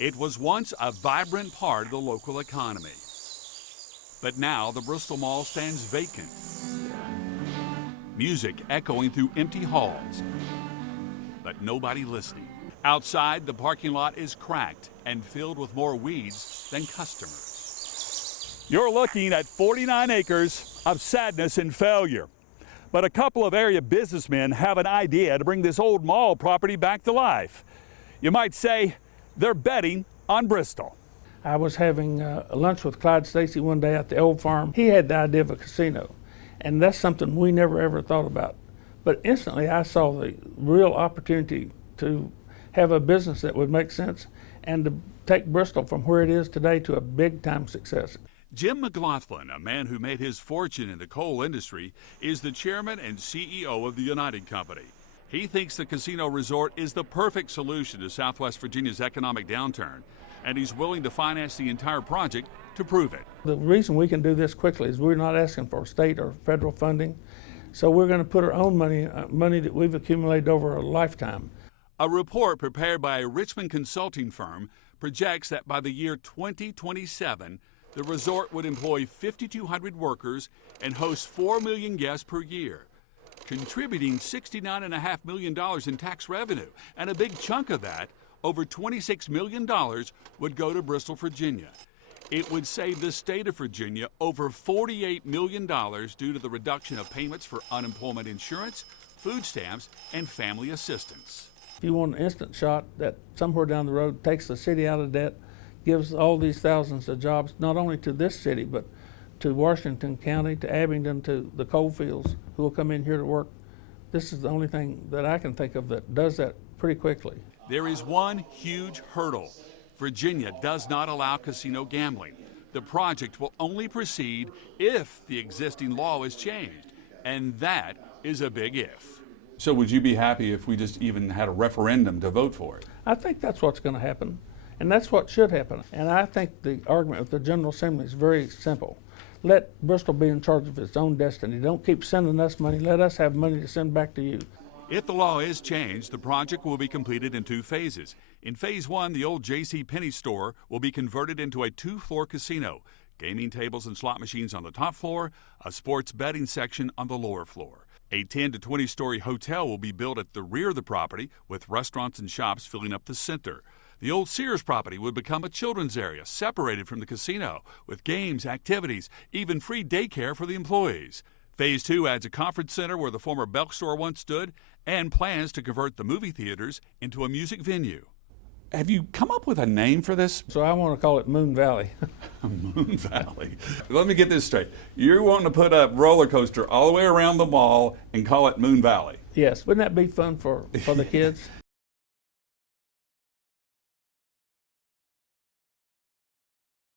It was once a vibrant part of the local economy. But now the Bristol Mall stands vacant. Music echoing through empty halls, but nobody listening. Outside, the parking lot is cracked and filled with more weeds than customers. You're looking at 49 acres of sadness and failure. But a couple of area businessmen have an idea to bring this old mall property back to life. You might say they're betting on Bristol. I was having lunch with Clyde Stacy one day at the old farm. He had the idea of a casino, and that's something we never ever thought about. But instantly I saw the real opportunity to have a business that would make sense and to take Bristol from where it is today to a big-time success. Jim McGlothlin, a man who made his fortune in the coal industry, is the chairman and CEO of the United Company. He thinks the casino resort is the perfect solution to Southwest Virginia's economic downturn, and he's willing to finance the entire project to prove it. The reason we can do this quickly is we're not asking for state or federal funding, so we're going to put our own money that we've accumulated over a lifetime. A report prepared by a Richmond consulting firm projects that by the year 2027, the resort would employ 5,200 workers and host 4 million guests per year, contributing $69.5 million in tax revenue. And a big chunk of that, over $26 million, would go to Bristol, Virginia. It would save the state of Virginia over $48 million due to the reduction of payments for unemployment insurance, food stamps, and family assistance. If you want an instant shot that somewhere down the road takes the city out of debt, gives all these thousands of jobs, not only to this city, but to Washington County, to Abingdon, to the coal fields who will come in here to work. This is the only thing that I can think of that does that pretty quickly. There is one huge hurdle. Virginia does not allow casino gambling. The project will only proceed if the existing law is changed, and that is a big if. So would you be happy if we just even had a referendum to vote for it? I think that's what's going to happen, and that's what should happen. And I think the argument with the General Assembly is very simple. Let Bristol be in charge of its own destiny. Don't keep sending us money. Let us have money to send back to you. If the law is changed, the project will be completed in 2 phases. In phase 1, the old J.C. Penney store will be converted into a 2-floor casino, gaming tables and slot machines on the top floor, a sports betting section on the lower floor. A 10 to 20-story hotel will be built at the rear of the property, with restaurants and shops filling up the center. The old Sears property would become a children's area, separated from the casino, with games, activities, even free daycare for the employees. Phase 2 adds a conference center where the former Belk store once stood, and plans to convert the movie theaters into a music venue. Have you come up with a name for this? So I want to call it Moon Valley. Moon Valley. Let me get this straight. You're wanting to put a roller coaster all the way around the mall and call it Moon Valley? Yes. Wouldn't that be fun for the kids?